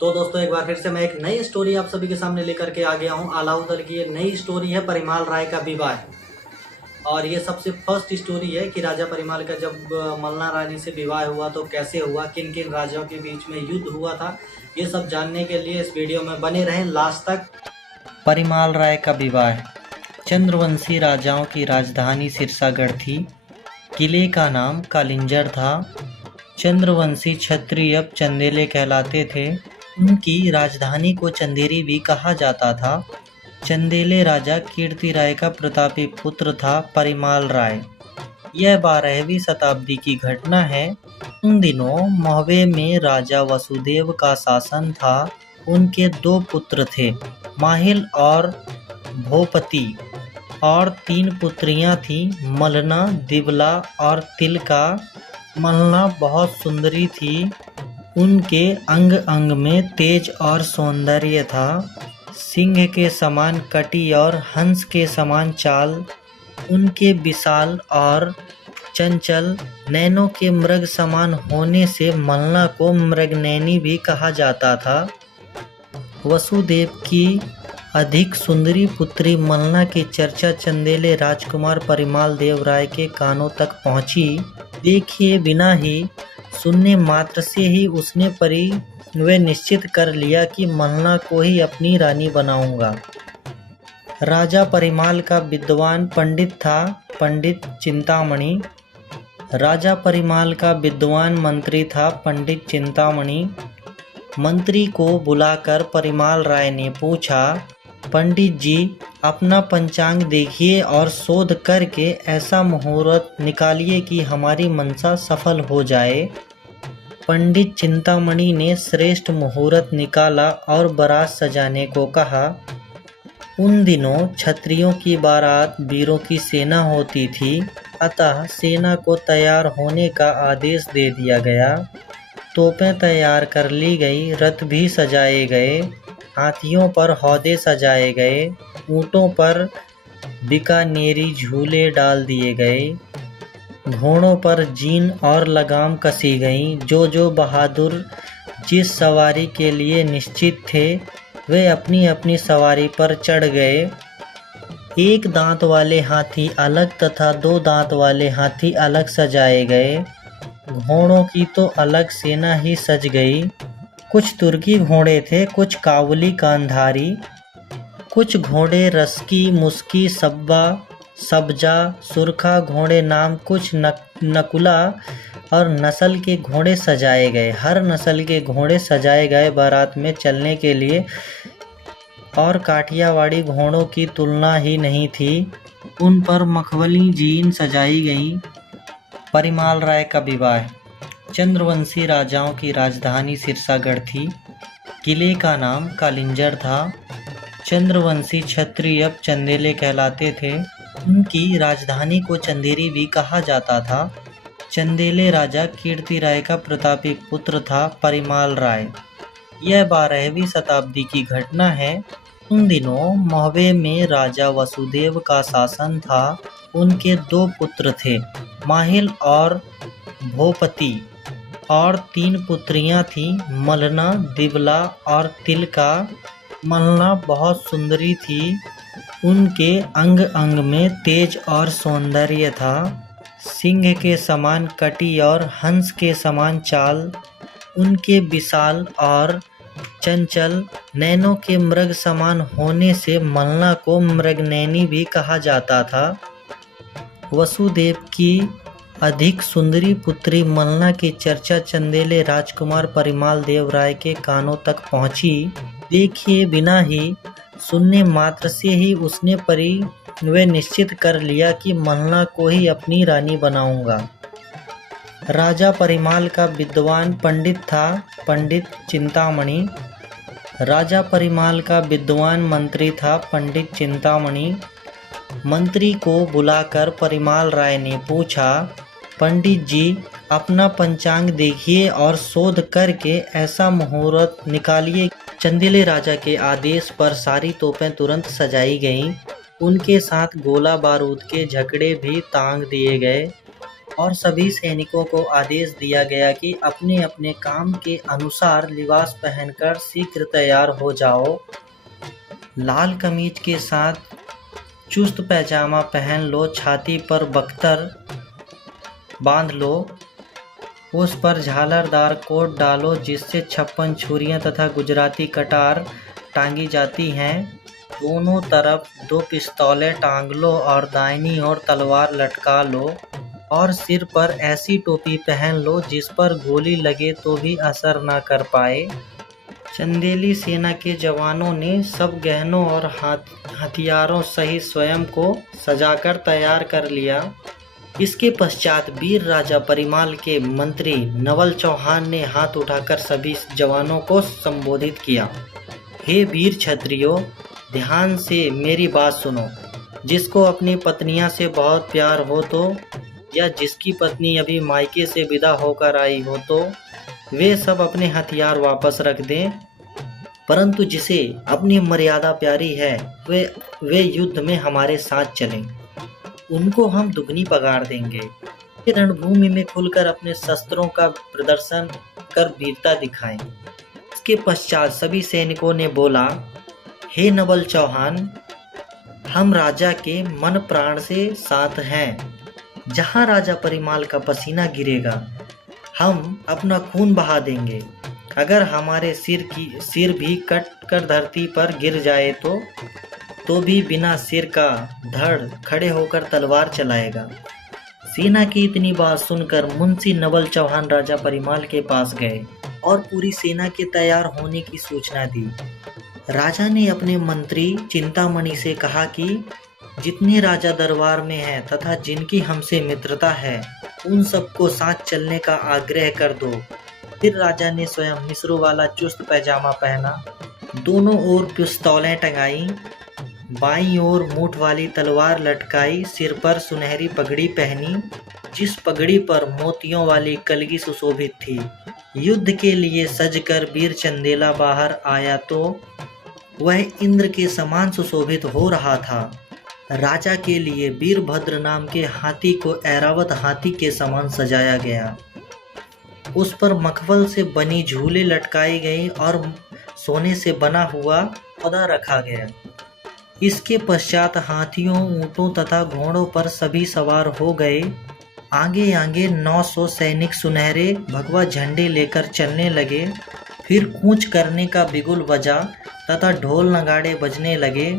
तो दोस्तों एक बार फिर से मैं एक नई स्टोरी आप सभी के सामने लेकर के आ गया हूँ। अलाउद्दीन की ये नई स्टोरी है परिमाल राय का विवाह। और ये सबसे फर्स्ट स्टोरी है कि राजा परिमाल का जब मल्ला रानी से विवाह हुआ तो कैसे हुआ, किन किन राजाओं के बीच में युद्ध हुआ था। ये सब जानने के लिए इस वीडियो में बने रहें लास्ट तक। परिमाल राय का विवाह। चंद्रवंशी राजाओं की राजधानी सिरसागढ़ थी। किले का नाम कालिंजर था। चंद्रवंशी क्षत्रिय अब चंदेले कहलाते थे। उनकी राजधानी को चंदेरी भी कहा जाता था। चंदेले राजा कीर्ति राय का प्रतापी पुत्र था परिमाल राय। यह 12वीं शताब्दी की घटना है। उन दिनों महुवे में राजा वसुदेव का शासन था। उनके 2 पुत्र थे, माहिल और भोपति, और 3 पुत्रियां थीं, मलना, दिवला और तिलका। मलना बहुत सुंदरी थी। उनके अंग अंग में तेज और सौंदर्य था। सिंह के समान कटी और हंस के समान चाल। उनके विशाल और चंचल नैनों के मृग समान होने से मलना को मृगनैनी भी कहा जाता था। वसुदेव की अधिक सुंदरी पुत्री मलना की चर्चा चंदेले राजकुमार परिमाल देव राय के कानों तक पहुंची। देखे बिना ही, सुनने मात्र से ही उसने वे निश्चित कर लिया कि मलना को ही अपनी रानी बनाऊंगा। राजा परिमाल का विद्वान पंडित था, पंडित चिंतामणि। राजा परिमाल का विद्वान मंत्री था, पंडित चिंतामणि। मंत्री को बुलाकर परिमाल राय ने पूछा, पंडित जी, अपना पंचांग देखिए और शोध करके ऐसा मुहूर्त निकालिए कि हमारी मनसा सफल हो जाए। पंडित चिंतामणि ने श्रेष्ठ मुहूर्त निकाला और बारात सजाने को कहा। उन दिनों क्षत्रियों की बारात वीरों की सेना होती थी, अतः सेना को तैयार होने का आदेश दे दिया गया। तोपें तैयार कर ली गई, रथ भी सजाए गए, हाथियों पर हौदे सजाए गए, ऊँटों पर बीकानेरी झूले डाल दिए गए, घोड़ों पर जीन और लगाम कसी गईं। जो बहादुर जिस सवारी के लिए निश्चित थे, वे अपनी अपनी सवारी पर चढ़ गए। 1 दांत वाले हाथी अलग तथा 2 दांत वाले हाथी अलग सजाए गए। घोड़ों की तो अलग सेना ही सज गई। कुछ तुर्की घोड़े थे, कुछ काबुली कांधारी, कुछ घोड़े रस्की, मुस्की, सब्बा, सब्जा, सुरखा घोड़े नाम कुछ नकुला और नस्ल के घोड़े सजाए गए। हर नस्ल के घोड़े सजाए गए बारात में चलने के लिए, और काठियावाड़ी घोड़ों की तुलना ही नहीं थी। उन पर मखमली जीन सजाई गई। परिमाल राय का विवाह। चंद्रवंशी राजाओं की राजधानी सिरसागढ़ थी। किले का नाम कालिंजर था। चंद्रवंशी क्षत्रिय अब चंदेले कहलाते थे। उनकी राजधानी को चंदेरी भी कहा जाता था। चंदेले राजा कीर्ति राय का प्रतापी पुत्र था परिमाल राय। यह 12वीं शताब्दी की घटना है। उन दिनों महुवे में राजा वसुदेव का शासन था। उनके 2 पुत्र थे, माहिल और भोपति, और 3 पुत्रियां थीं, मलना, दिवला और तिलका। मलना बहुत सुंदरी थी। उनके अंग अंग में तेज और सौंदर्य था। सिंह के समान कटी और हंस के समान चाल। उनके विशाल और चंचल नैनों के मृग समान होने से मलना को मृगनैनी भी कहा जाता था। वसुदेव की अधिक सुंदरी पुत्री मलना की चर्चा चंदेले राजकुमार परिमाल देव राय के कानों तक पहुंची। देखे बिना ही, सुनने मात्र से ही उसने वे निश्चित कर लिया कि मलना को ही अपनी रानी बनाऊंगा। राजा परिमाल का विद्वान पंडित था, पंडित चिंतामणि। राजा परिमाल का विद्वान मंत्री था, पंडित चिंतामणि। मंत्री को बुलाकर परिमाल राय ने पूछा, पंडित जी, अपना पंचांग देखिए और शोध करके ऐसा मुहूर्त निकालिए। चंदेले राजा के आदेश पर सारी तोपें तुरंत सजाई गईं। उनके साथ गोला बारूद के झगड़े भी तांग दिए गए। और सभी सैनिकों को आदेश दिया गया कि अपने अपने काम के अनुसार लिबास पहनकर शीघ्र तैयार हो जाओ। लाल कमीज के साथ चुस्त पैजामा पहन लो, छाती पर बख्तर बांध लो, उस पर झालरदार कोट डालो जिससे 56 छुरियां तथा गुजराती कटार टांगी जाती हैं। दोनों तरफ 2 पिस्तौलें टांग लो और दाहिनी ओर तलवार लटका लो और सिर पर ऐसी टोपी पहन लो जिस पर गोली लगे तो भी असर न कर पाए। चंदेली सेना के जवानों ने सब गहनों और हथियारों सहित स्वयं को सजाकर तैयार कर लिया। इसके पश्चात वीर राजा परिमाल के मंत्री नवल चौहान ने हाथ उठाकर सभी जवानों को संबोधित किया। हे वीर क्षत्रियों, ध्यान से मेरी बात सुनो। जिसको अपनी पत्नियां से बहुत प्यार हो तो, या जिसकी पत्नी अभी मायके से विदा होकर आई हो तो, वे सब अपने हथियार वापस रख दें। परंतु जिसे अपनी मर्यादा प्यारी है वे युद्ध में हमारे साथ चलें। उनको हम दुगनी पगार देंगे। रणभूमि में खुलकर अपने शस्त्रों का प्रदर्शन कर वीरता दिखाएं। इसके पश्चात सभी सैनिकों ने बोला, हे नवल चौहान, हम राजा के मन प्राण से साथ हैं। जहां राजा परिमाल का पसीना गिरेगा हम अपना खून बहा देंगे। अगर हमारे सिर भी कट कर धरती पर गिर जाए तो भी बिना सिर का धड़ खड़े होकर तलवार चलाएगा। सेना की इतनी बात सुनकर मुंशी नवल चौहान राजा परिमाल के पास गए और पूरी सेना के तैयार होने की सूचना दी। राजा ने अपने मंत्री चिंतामणि से कहा कि जितने राजा दरबार में हैं तथा जिनकी हमसे मित्रता है उन सबको साथ चलने का आग्रह कर दो। फिर राजा ने स्वयं मिस्रों वाला चुस्त पैजामा पहना, दोनों ओर पिस्तौलें टंगाई, बाईं ओर मूठ वाली तलवार लटकाई, सिर पर सुनहरी पगड़ी पहनी जिस पगड़ी पर मोतियों वाली कलगी सुशोभित थी। युद्ध के लिए सजकर वीर चंदेला बाहर आया तो वह इंद्र के समान सुशोभित हो रहा था। राजा के लिए वीरभद्र नाम के हाथी को ऐरावत हाथी के समान सजाया गया। उस पर मखमल से बनी झूले लटकाई गई और सोने से बना हुआ पौधा रखा गया। इसके पश्चात हाथियों, ऊंटों तथा घोड़ों पर सभी सवार हो गए। आगे आगे 900 सैनिक सुनहरे भगवा झंडे लेकर चलने लगे। फिर कूच करने का बिगुल बजा तथा ढोल नगाड़े बजने लगे।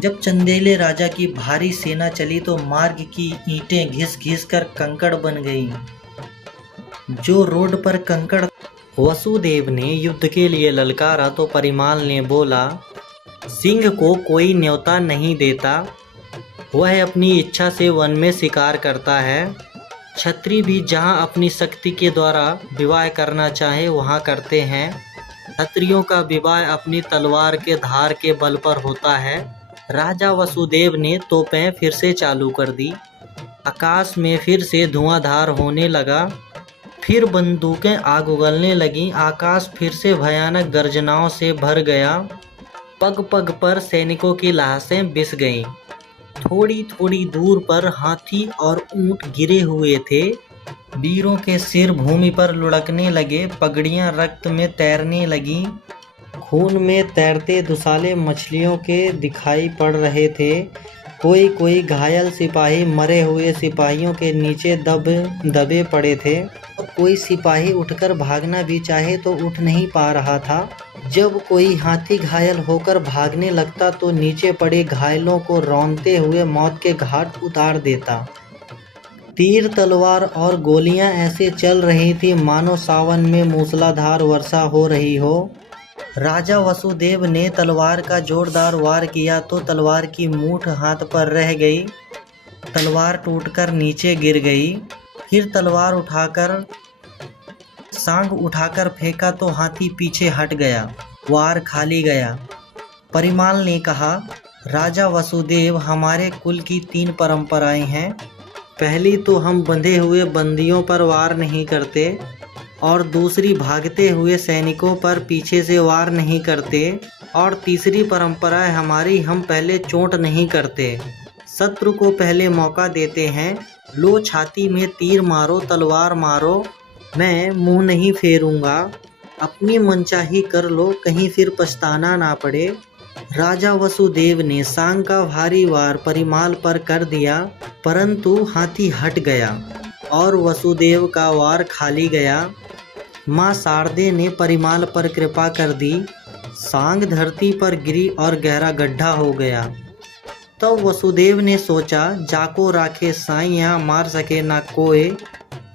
जब चंदेले राजा की भारी सेना चली तो मार्ग की ईंटें घिस घिस कर कंकड़ बन गईं। जो रोड पर कंकड़ वसुदेव ने युद्ध के लिए ललकारा तो परिमाल ने बोला, सिंह को कोई न्योता नहीं देता, वह अपनी इच्छा से वन में शिकार करता है। क्षत्रिय भी जहां अपनी शक्ति के द्वारा विवाह करना चाहे वहां करते हैं। क्षत्रियों का विवाह अपनी तलवार के धार के बल पर होता है। राजा वसुदेव ने तोपें फिर से चालू कर दी। आकाश में फिर से धुआंधार होने लगा। फिर बंदूकें आग उगलने लगीं। आकाश फिर से भयानक गर्जनाओं से भर गया। पग पग पर सैनिकों की लाशें बिछ गईं। थोड़ी थोड़ी दूर पर हाथी और ऊंट गिरे हुए थे। वीरों के सिर भूमि पर लुढ़कने लगे। पगड़ियां रक्त में तैरने लगीं। खून में तैरते दुसाले मछलियों के दिखाई पड़ रहे थे। कोई कोई घायल सिपाही मरे हुए सिपाहियों के नीचे दबे पड़े थे और कोई सिपाही उठकर भागना भी चाहे तो उठ नहीं पा रहा था। जब कोई हाथी घायल होकर भागने लगता तो नीचे पड़े घायलों को रौंदते हुए मौत के घाट उतार देता। तीर तलवार और गोलियां ऐसे चल रही थी मानो सावन में मूसलाधार वर्षा हो रही हो। राजा वसुदेव ने तलवार का जोरदार वार किया तो तलवार की मूठ हाथ पर रह गई। तलवार टूटकर नीचे गिर गई। फिर तलवार उठाकर सांग उठाकर फेंका तो हाथी पीछे हट गया। वार खाली गया। परिमाल ने कहा, राजा वसुदेव, हमारे कुल की 3 परंपराएं हैं। पहली तो हम बंधे हुए बंदियों पर वार नहीं करते और दूसरी भागते हुए सैनिकों पर पीछे से वार नहीं करते और तीसरी परंपरा है हमारी, हम पहले चोट नहीं करते, शत्रु को पहले मौका देते हैं लो छाती में तीर मारो, तलवार मारो, मैं मुंह नहीं फेरूंगा। अपनी मनचाही कर लो, कहीं फिर पछताना ना पड़े। राजा वसुदेव ने सांग का भारी वार परिमाल पर कर दिया, परंतु हाथी हट गया और वसुदेव का वार खाली गया। माँ शारदे ने परिमाल पर कृपा कर दी, सांग धरती पर गिरी और गहरा गड्ढा हो गया। तब वसुदेव ने सोचा, जाको राखे साइयाँ मार सके ना कोई।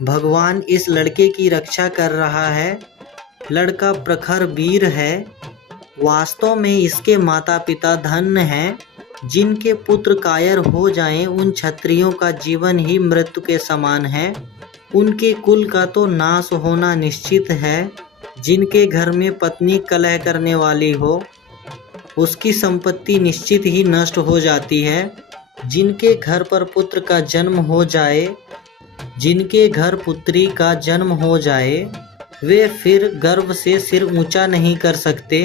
भगवान इस लड़के की रक्षा कर रहा है, लड़का प्रखर वीर है। वास्तव में इसके माता पिता धन्य हैं, जिनके पुत्र कायर हो जाएं उन क्षत्रियों का जीवन ही मृत्यु के समान है। उनके कुल का तो नाश होना निश्चित है। जिनके घर में पत्नी कलह करने वाली हो, उसकी संपत्ति निश्चित ही नष्ट हो जाती है। जिनके घर पर पुत्र का जन्म हो जाए, जिनके घर पुत्री का जन्म हो जाए, वे फिर गर्व से सिर ऊंचा नहीं कर सकते।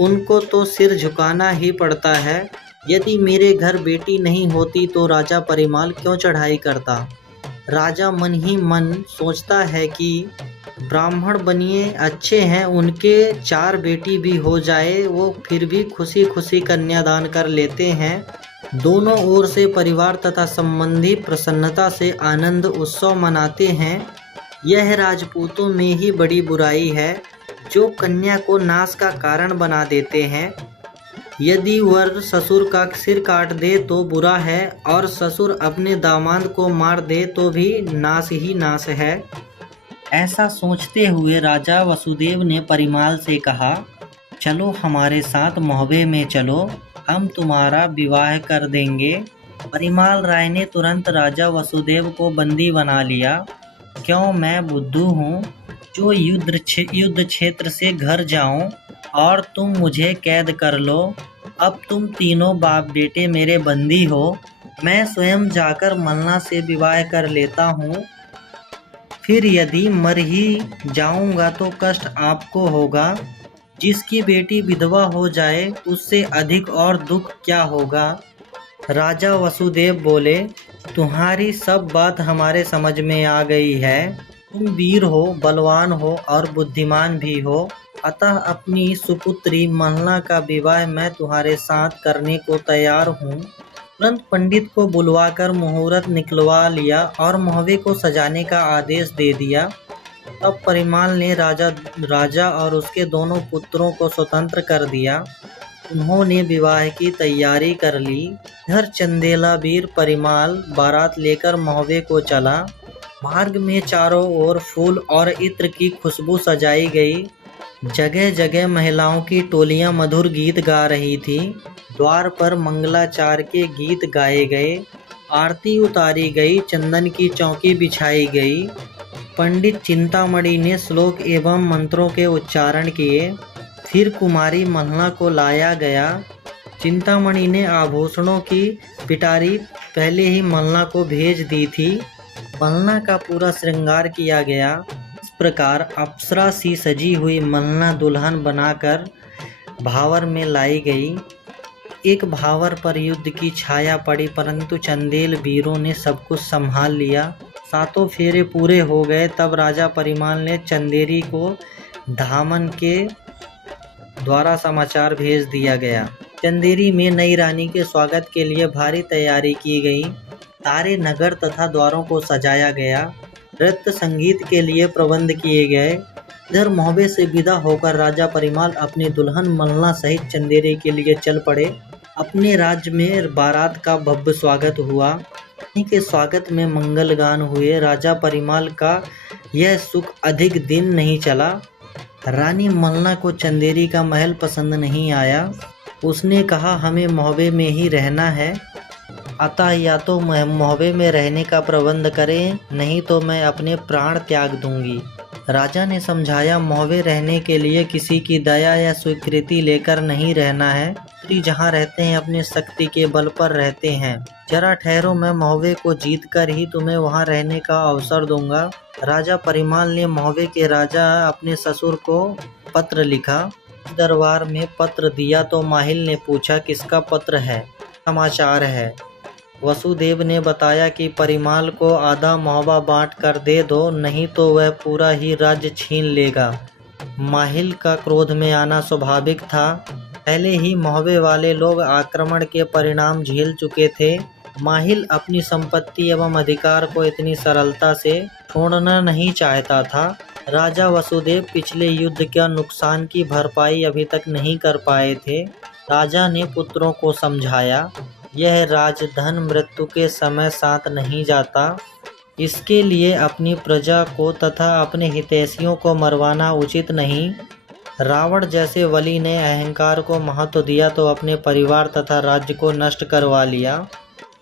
उनको तो सिर झुकाना ही पड़ता है। यदि मेरे घर बेटी नहीं होती तो राजा परिमाल क्यों चढ़ाई करता। राजा मन ही मन सोचता है कि ब्राह्मण बनिए अच्छे हैं, उनके 4 बेटी भी हो जाए, वो फिर भी खुशी खुशी कन्यादान कर लेते हैं। दोनों ओर से परिवार तथा संबंधी प्रसन्नता से आनंद उत्सव मनाते हैं। यह राजपूतों में ही बड़ी बुराई है, जो कन्या को नाश का कारण बना देते हैं। यदि वर ससुर का सिर काट दे तो बुरा है, और ससुर अपने दामाद को मार दे तो भी नाश ही नाश है। ऐसा सोचते हुए राजा वसुदेव ने परिमाल से कहा, चलो हमारे साथ महोबे में चलो, हम तुम्हारा विवाह कर देंगे। परिमाल राय ने तुरंत राजा वसुदेव को बंदी बना लिया। क्यों मैं बुद्धू हूँ जो युद्ध क्षेत्र से घर जाऊं और तुम मुझे कैद कर लो। अब तुम तीनों बाप बेटे मेरे बंदी हो। मैं स्वयं जाकर मलना से विवाह कर लेता हूँ। फिर यदि मर ही जाऊंगा तो कष्ट आपको होगा। जिसकी बेटी विधवा हो जाए उससे अधिक और दुख क्या होगा। राजा वसुदेव बोले, तुम्हारी सब बात हमारे समझ में आ गई है। तुम वीर हो, बलवान हो और बुद्धिमान भी हो, अतः अपनी सुपुत्री मलना का विवाह मैं तुम्हारे साथ करने को तैयार हूँ। तुरंत पंडित को बुलवाकर मुहूर्त निकलवा लिया और महोबे को सजाने का आदेश दे दिया। तब परिमाल ने राजा और उसके दोनों पुत्रों को स्वतंत्र कर दिया। उन्होंने विवाह की तैयारी कर ली। इधर चंदेला वीर परिमाल बारात लेकर महोबे को चला। मार्ग में चारों ओर फूल और इत्र की खुशबू सजाई गई। जगह जगह महिलाओं की टोलियां मधुर गीत गा रही थी। द्वार पर मंगलाचार के गीत गाए गए, आरती उतारी गई, चंदन की चौकी बिछाई गई। पंडित चिंतामणि ने श्लोक एवं मंत्रों के उच्चारण किए। फिर कुमारी मलना को लाया गया। चिंतामणि ने आभूषणों की पिटारी पहले ही मलना को भेज दी थी। मलना का पूरा श्रृंगार किया गया। इस प्रकार अप्सरा सी सजी हुई मलना दुल्हन बनाकर भावर में लाई गई। एक भावर पर युद्ध की छाया पड़ी, परंतु चंदेल वीरों ने सब कुछ संभाल लिया। 7 फेरे पूरे हो गए। तब राजा परिमाल ने चंदेरी को धामन के द्वारा समाचार भेज दिया गया। चंदेरी में नई रानी के स्वागत के लिए भारी तैयारी की गई। सारे नगर तथा द्वारों को सजाया गया। नृत्य संगीत के लिए प्रबंध किए गए। इधर महोबे से विदा होकर राजा परिमाल अपनी दुल्हन मलना सहित चंदेरी के लिए चल पड़े। अपने राज्य में बारात का भव्य स्वागत हुआ। रानी के स्वागत में मंगल गान हुए। राजा परिमाल का यह सुख अधिक दिन नहीं चला। रानी मलना को चंदेरी का महल पसंद नहीं आया। उसने कहा, हमें महोबे में ही रहना है, अतः या तो महोबे में रहने का प्रबंध करें, नहीं तो मैं अपने प्राण त्याग दूंगी। राजा ने समझाया, महोबे रहने के लिए किसी की दया या स्वीकृति लेकर नहीं रहना है। स्त्री जहाँ रहते हैं अपनी शक्ति के बल पर रहते हैं। जरा ठहरो, मैं महोबे को जीत कर ही तुम्हें वहाँ रहने का अवसर दूंगा। राजा परिमाल ने महोबे के राजा अपने ससुर को पत्र लिखा। दरबार में पत्र दिया तो माहिल ने पूछा, किसका पत्र है, समाचार है। वसुदेव ने बताया कि परिमाल को आधा महुआ बांट कर दे दो, नहीं तो वह पूरा ही राज्य छीन लेगा। माहिल का क्रोध में आना स्वाभाविक था। पहले ही महुए वाले लोग आक्रमण के परिणाम झेल चुके थे। माहिल अपनी संपत्ति एवं अधिकार को इतनी सरलता से छोड़ना नहीं चाहता था। राजा वसुदेव पिछले युद्ध के नुकसान की भरपाई अभी तक नहीं कर पाए थे। राजा ने पुत्रों को समझाया, यह राजधन मृत्यु के समय साथ नहीं जाता। इसके लिए अपनी प्रजा को तथा अपने हितैषियों को मरवाना उचित नहीं। रावण जैसे वली ने अहंकार को महत्व दिया तो अपने परिवार तथा राज्य को नष्ट करवा लिया,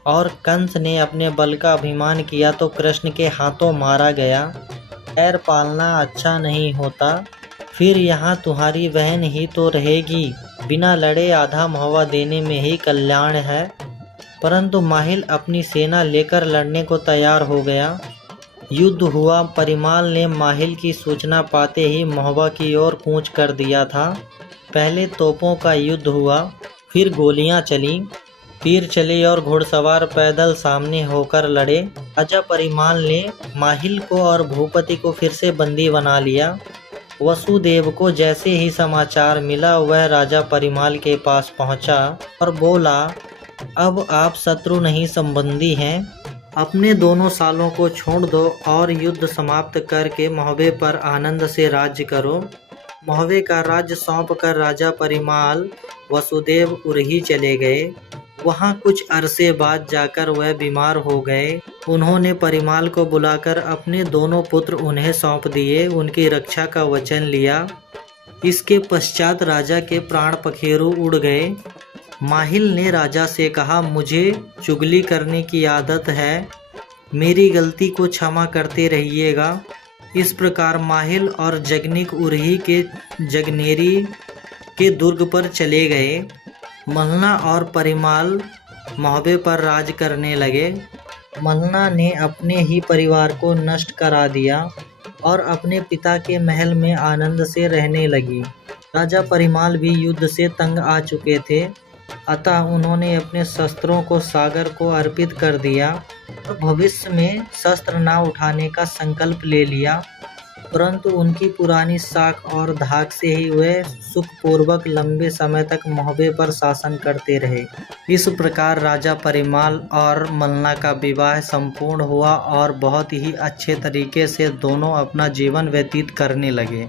और कंस ने अपने बल का अभिमान किया तो कृष्ण के हाथों मारा गया। पैर पालना अच्छा नहीं होता। फिर यहाँ तुम्हारी बहन ही तो रहेगी। बिना लड़े आधा महुआ देने में ही कल्याण है। परंतु माहिल अपनी सेना लेकर लड़ने को तैयार हो गया। युद्ध हुआ। परिमाल ने माहिल की सूचना पाते ही महुआ की ओर कूच कर दिया था। पहले तोपों का युद्ध हुआ, फिर गोलियां चली, तीर चले और घुड़सवार पैदल सामने होकर लड़े। राजा परिमाल ने माहिल को और भूपति को फिर से बंदी बना लिया। वसुदेव को जैसे ही समाचार मिला वह राजा परिमाल के पास पहुंचा और बोला, अब आप शत्रु नहीं संबंधी हैं। अपने दोनों सालों को छोड़ दो और युद्ध समाप्त करके महुए पर आनंद से राज्य करो। महुए का राज्य सौंप कर राजा परिमाल वसुदेव उरही चले गए। वहाँ कुछ अरसे बाद जाकर वह बीमार हो गए। उन्होंने परिमाल को बुलाकर अपने दोनों पुत्र उन्हें सौंप दिए, उनकी रक्षा का वचन लिया। इसके पश्चात राजा के प्राण पखेरु उड़ गए। माहिल ने राजा से कहा, मुझे चुगली करने की आदत है, मेरी गलती को क्षमा करते रहिएगा। इस प्रकार माहिल और जगनिक उरही के जगनेरी के दुर्ग पर चले गए। मल्लना और परिमाल महुए पर राज करने लगे। मल्लना ने अपने ही परिवार को नष्ट करा दिया और अपने पिता के महल में आनंद से रहने लगी। राजा परिमाल भी युद्ध से तंग आ चुके थे, अतः उन्होंने अपने शस्त्रों को सागर को अर्पित कर दिया और भविष्य में शस्त्र न उठाने का संकल्प ले लिया। परंतु उनकी पुरानी साख और धाक से ही वे सुखपूर्वक लंबे समय तक महुए पर शासन करते रहे। इस प्रकार राजा परिमाल और मल्लना का विवाह संपूर्ण हुआ और बहुत ही अच्छे तरीके से दोनों अपना जीवन व्यतीत करने लगे।